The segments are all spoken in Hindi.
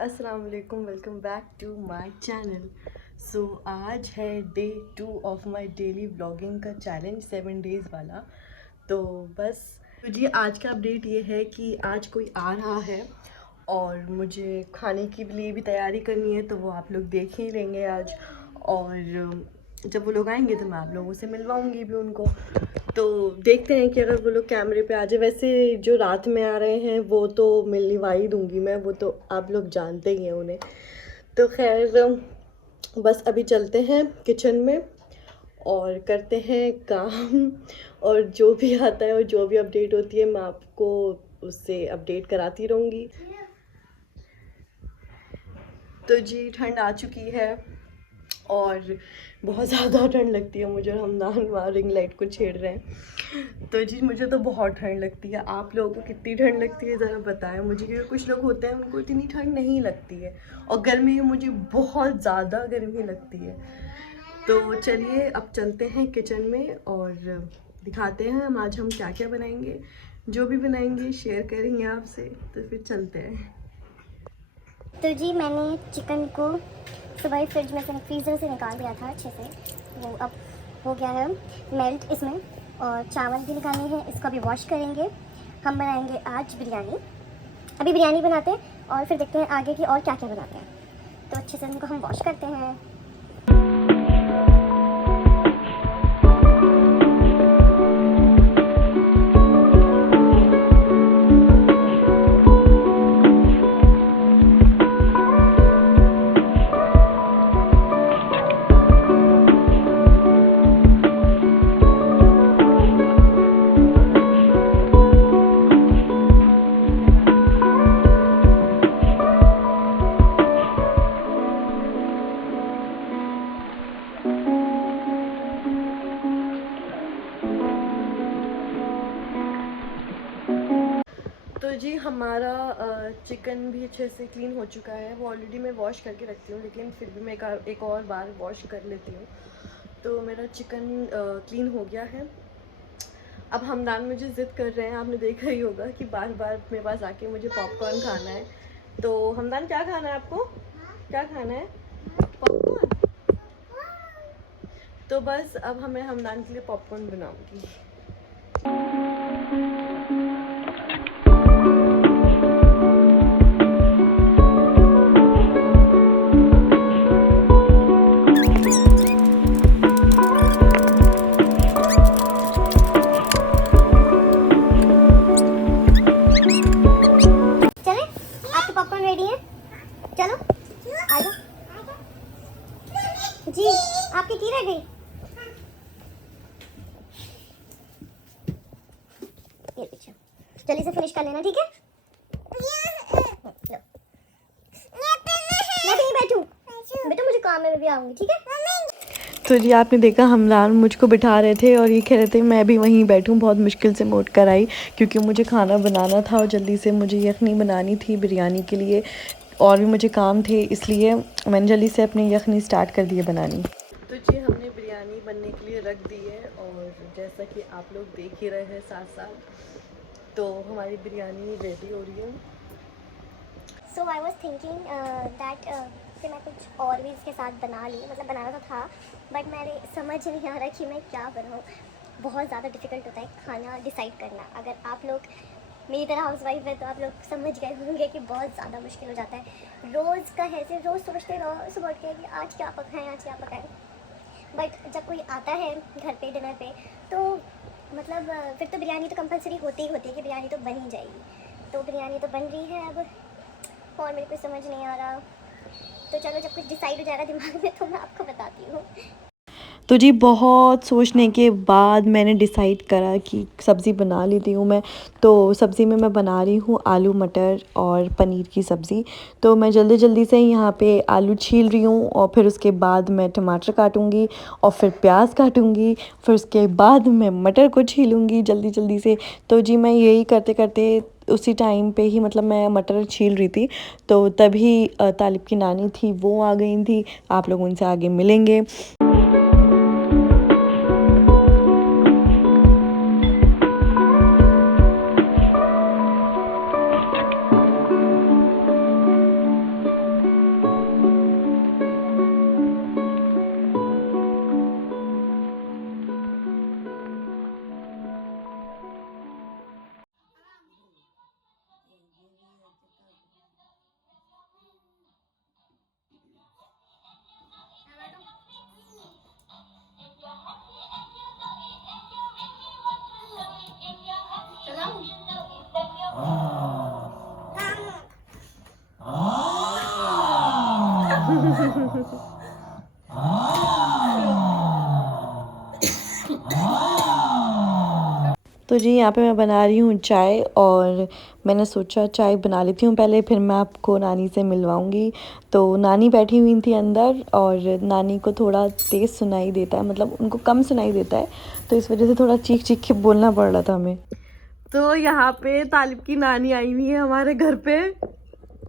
अस्सलाम वालेकुम, welcome back to my channel. So आज है day 2 of my daily vlogging का चैलेंज 7 डेज़ वाला। तो बस तो जी आज का अपडेट ये है कि आज कोई आ रहा है और मुझे खाने के लिए भी तैयारी करनी है, तो वो आप लोग देख ही लेंगे आज। और जब वो लोग आएंगे तो मैं आप लोगों से मिलवाऊंगी भी उनको। तो देखते हैं कि अगर वो लोग कैमरे पे आ जाए। वैसे जो रात में आ रहे हैं वो तो मिलवा ही दूंगी मैं, वो तो आप लोग जानते ही हैं उन्हें। तो खैर बस अभी चलते हैं किचन में और करते हैं काम। और जो भी आता है और जो भी अपडेट होती है मैं आपको उससे अपडेट कराती रहूँगी। तो जी ठंड आ चुकी है और बहुत ज़्यादा ठंड लगती है मुझे, और हमदान वहाँ रिंग लाइट को छेड़ रहे हैं। तो जी मुझे तो बहुत ठंड लगती है। आप लोगों को कितनी ठंड लगती है ज़रा बताएं मुझे, क्योंकि कुछ लोग होते हैं उनको इतनी ठंड नहीं लगती है, और गर्मी में मुझे बहुत ज़्यादा गर्मी लगती है। तो चलिए अब चलते हैं किचन में और दिखाते हैं आज हम क्या क्या बनाएंगे। जो भी बनाएंगे शेयर करेंगे आपसे। तो फिर चलते हैं। तो जी मैंने चिकन को सुबह ही फ्रिज में से फ्रीज़र से निकाल दिया था अच्छे से। वो अब हो गया है मेल्ट इसमें। और चावल भी निकालने हैं, इसको अभी वॉश करेंगे। हम बनाएंगे आज बिरयानी। अभी बिरयानी बनाते हैं और फिर देखते हैं आगे की और क्या क्या बनाते हैं। तो अच्छे से इनको हम वॉश करते हैं। तो जी हमारा चिकन भी अच्छे से क्लीन हो चुका है। वो ऑलरेडी मैं वॉश करके रखती हूँ, लेकिन फिर भी मैं एक और बार वॉश कर लेती हूँ। तो मेरा चिकन क्लीन हो गया है। अब हमदान मुझे ज़िद कर रहे हैं, आपने देखा ही होगा कि बार बार मेरे पास आके मुझे पॉपकॉर्न खाना है। तो हमदान क्या खाना है आपको, क्या खाना है? पॉपकॉर्न। तो बस अब हमें हमदान के लिए पॉपकॉर्न बनाऊँगी। रेडी है, चलो आ जाओ जी। आपकी की रह गई? ये पीछे जल्दी से फिनिश कर लेना, ठीक है? मैं भी बैठूं बेटा, मुझे काम है, मैं भी आऊंगी, ठीक है? तो जी आपने देखा हमदान मुझको बिठा रहे थे और ये कह रहे थे मैं भी वहीं बैठूं। बहुत मुश्किल से मैं उठ कर आई क्योंकि मुझे खाना बनाना था और जल्दी से मुझे यखनी बनानी थी बिरयानी के लिए, और भी मुझे काम थे, इसलिए मैंने जल्दी से अपनी यखनी स्टार्ट कर दी है बनानी। तो जी हमने बिरयानी बनने के लिए रख दी है और जैसा कि आप लोग देख ही रहे हैं साथ साथ, तो हमारी बिरयानी रेडी हो रही है। सो आई वॉज थिंकिंग दैट कि मैं कुछ और भी इसके साथ बना लूँ, मतलब बनाना तो था, बट मेरे समझ नहीं आ रहा कि मैं क्या बनाऊँ। बहुत ज़्यादा डिफ़िकल्ट होता है खाना डिसाइड करना। अगर आप लोग मेरी तरह हाउसवाइफ है तो आप लोग समझ गए होंगे कि बहुत ज़्यादा मुश्किल हो जाता है। रोज़ का है, सिर्फ रोज़ सोचते रहो सुबह उठ के कि आज क्या पकाएं, आज क्या पकाएं। बट जब कोई आता है घर पे डिनर पे तो मतलब फिर तो बिरयानी तो कंपलसरी होती ही होती है कि बिरयानी तो बन ही जाएगी। तो बिरयानी तो बन रही है अब, और मेरे को समझ नहीं आ रहा। तो चलो जब कुछ डिसाइड हो जाएगा दिमाग में तो मैं आपको बताती हूँ। तो जी बहुत सोचने के बाद मैंने डिसाइड करा कि सब्ज़ी बना लेती हूँ मैं। तो सब्ज़ी में मैं बना रही हूँ आलू मटर और पनीर की सब्ज़ी। तो मैं जल्दी जल्दी से यहाँ पे आलू छील रही हूँ और फिर उसके बाद मैं टमाटर काटूँगी और फिर प्याज काटूँगी, फिर उसके बाद मैं मटर को छीलूँगी जल्दी जल्दी से। तो जी मैं यही करते करते उसी टाइम पे ही, मतलब मैं मटर छील रही थी तो तभी तालिब की नानी थी वो आ गई थी। आप लोग उनसे आगे मिलेंगे। तो जी यहाँ पे मैं बना रही हूँ चाय, और मैंने सोचा चाय बना लेती हूँ पहले, फिर मैं आपको नानी से मिलवाऊँगी। तो नानी बैठी हुई थी अंदर, और नानी को थोड़ा तेज़ सुनाई देता है, मतलब उनको कम सुनाई देता है, तो इस वजह से थोड़ा चीख चीख के बोलना पड़ रहा था हमें। तो यहाँ पे तालिब की नानी आई हुई है हमारे घर पे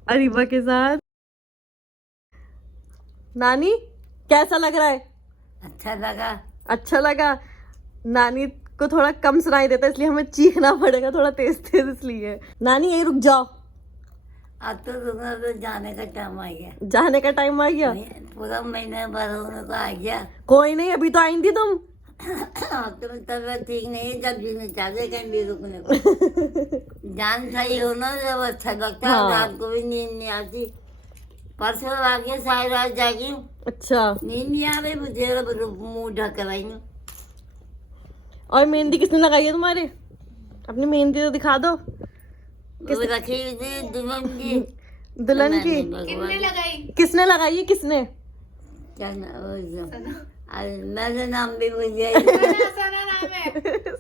अरीबा के साथ। नानी कैसा लग रहा है? अच्छा लगा। अच्छा लगा। नानी को थोड़ा कम सुनाई देता है, इसलिए हमें चीखना पड़ेगा थोड़ा तेज तेज, इसलिए। नानी यही रुक जाओ, अब तो तुम्हारा तो जाने का टाइम आ गया। जाने का टाइम आ गया। पूरा महीने भर होने को आ गया। कोई नहीं, अभी तो आई थी तुम। तुम्हें तबियत ठीक नहीं है, जब जीने चाहते कहीं भी रुकने को। जान सही हो ना, जब अच्छा लगता है। हाँ। रात को भी नींद नहीं आती। परसों आके सारी रात जागी, अच्छा। नींद नहीं आ रही मुझे, मुँह ढक रही हूँ। और मेहंदी किसने लगाई है तुम्हारे? अपनी मेहंदी तो दिखा दो। वो रखी हुई थी दुल्हन की। दुल्हन की किसने लगाई? किसने लगाई है? किसने? क्या अरे मेरा नाम भी भूल गया।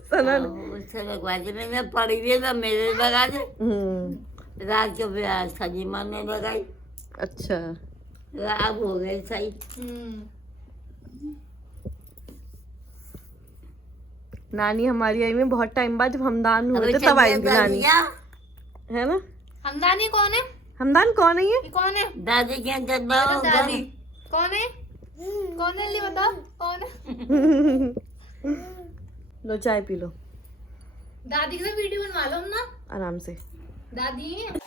सनन। उससे लगवा दे, मैंने पढ़ी हुई है, मेरे लगा दे। रात को फिर आज सजीमा में लगाई। अच्छा। अब हो गए सही। नानी हमारी आई में बहुत टाइम बाद, जब हमदान में हुए थे तब आई थी नानी, है ना? हमदानी कौन है? हमदान कौन है? ये कौन है? दादी क्या दादी कौन है? कौन है? ले बताओ कौन है? लो चाय पी लो दादी से वीडियो बनवा लो हम ना, आराम से। दादी है।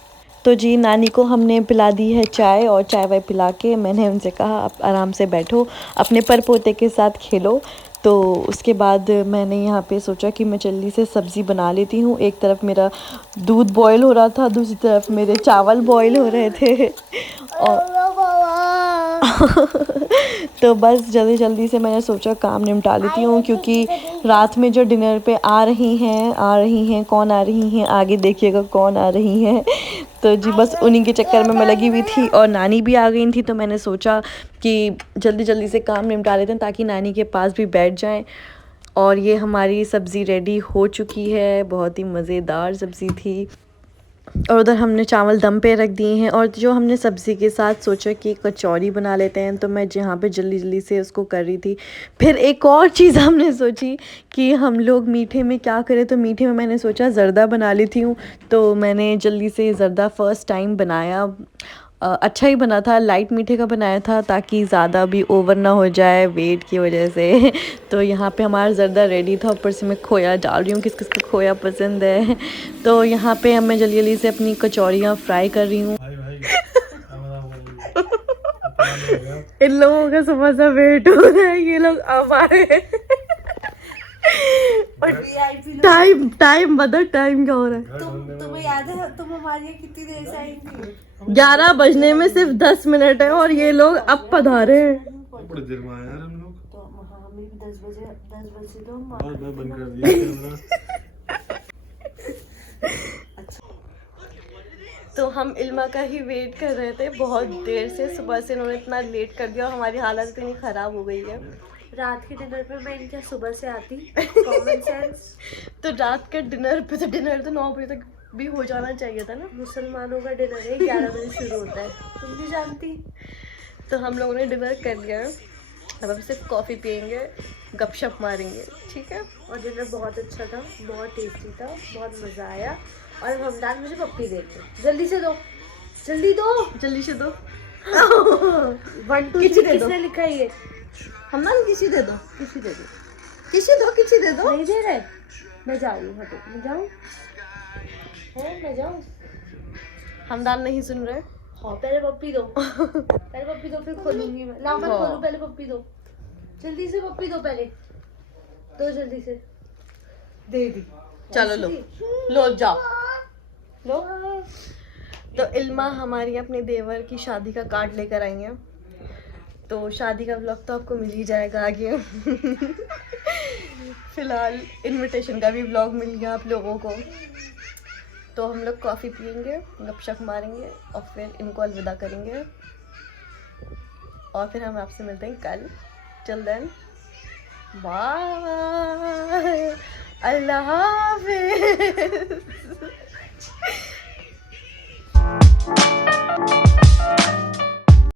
तो जी नानी को हमने पिला दी है चाय, और चाय वाय पिला के मैंने उनसे कहा आप आराम से बैठो, अपने परपोते के साथ खेलो। तो उसके बाद मैंने यहाँ पे सोचा कि मैं जल्दी से सब्ज़ी बना लेती हूँ। एक तरफ मेरा दूध बॉयल हो रहा था, दूसरी तरफ मेरे चावल बॉयल हो रहे थे, और तो बस जल्दी जल्दी से मैंने सोचा काम निपटा लेती हूँ, क्योंकि रात में जो डिनर पे आ रही हैं कौन आ रही हैं, आगे देखिएगा कौन आ रही हैं। तो जी बस उन्हीं के चक्कर में मैं लगी हुई थी, और नानी भी आ गई थी, तो मैंने सोचा कि जल्दी जल्दी से काम निपटा लेते हैं ताकि नानी के पास भी बैठ जाएं। और ये हमारी सब्ज़ी रेडी हो चुकी है, बहुत ही मज़ेदार सब्ज़ी थी। और उधर हमने चावल दम पे रख दिए हैं, और जो हमने सब्ज़ी के साथ सोचा कि कचौरी बना लेते हैं, तो मैं जहाँ पे जल्दी जल्दी से उसको कर रही थी। फिर एक और चीज़ हमने सोची कि हम लोग मीठे में क्या करें, तो मीठे में मैंने सोचा ज़र्दा बना लेती हूँ। तो मैंने जल्दी से ज़र्दा फ़र्स्ट टाइम बनाया। अच्छा ही बना था, लाइट मीठे का बनाया था, ताकि ज़्यादा भी ओवर ना हो जाए वेट की वजह से। तो यहाँ पे हमारा ज़र्दा रेडी था, ऊपर से मैं खोया डाल रही हूँ, किस किस को खोया पसंद है। तो यहाँ पे मैं जल्दी जल्दी से अपनी कचौरियाँ फ्राई कर रही हूँ। इन लोगों का सुबह सा वेट हो रहा है, ये लोग अब आए। टाइम बता, टाइम क्या हो रहा है? तुम्हें याद है तुम हमारे यहाँ कितनी देर से आई थी? 11 बजने में सिर्फ 10 मिनट है, और ये लोग अब पधारे हैं। बड़ी देर में आए यार हम लोग। तो हम भी 10 बजे तो और मैं बंद कर दिया कैमरा। तो हम इल्मा का ही वेट कर रहे थे बहुत देर से, सुबह से इन्होंने इतना लेट कर दिया, और हमारी हालत इतनी ख़राब हो गई है। रात के डिनर पे मैं इनके सुबह से आती कॉमन सेंस। तो रात का डिनर पे, तो डिनर तो 9 बजे तक भी हो जाना चाहिए था ना। मुसलमानों का डिनर है 11 बजे शुरू होता है, तुम भी जानती। तो हम लोगों ने डिनर कर लिया, अब हम सिर्फ कॉफ़ी पियेंगे, गपशप मारेंगे, ठीक है। और डिनर बहुत अच्छा था, बहुत टेस्टी था, बहुत मज़ा आया। और हमदान मुझे पप्पी देते, जल्दी से दो, जल्दी दो, जल्दी से दो। 1 2 किसी 3 दे दो। किसने लिखा है ये? हम ना किसी दे दो, किसी दे दो। किसी दे दो। नहीं दे रहे, मैं जा रही हूँ, हटो, मैं जाऊँ है, मैं जाऊँ। हमदान नहीं सुन रहे। हाँ पहले पप्पी दो, पहले पप्पी दो, फिर खोलूंगी मैं। ला मैं हाँ। खोलूँ, पहले पप्पी दो, जल्दी से पप्पी दो, पहले दो, जल्दी से दे दी। चलो लो जाओ लो। तो इल्मा हमारी अपने देवर की शादी का कार्ड लेकर आई हैं, तो शादी का व्लॉग तो आपको मिल ही जाएगा आगे। फिलहाल इनविटेशन का भी व्लॉग मिल गया आप लोगों को। तो हम लोग कॉफ़ी पियेंगे, गपशप मारेंगे, और फिर इनको अलविदा करेंगे, और फिर हम आपसे मिलते हैं कल। Till then bye. अल्लाह हाफिज।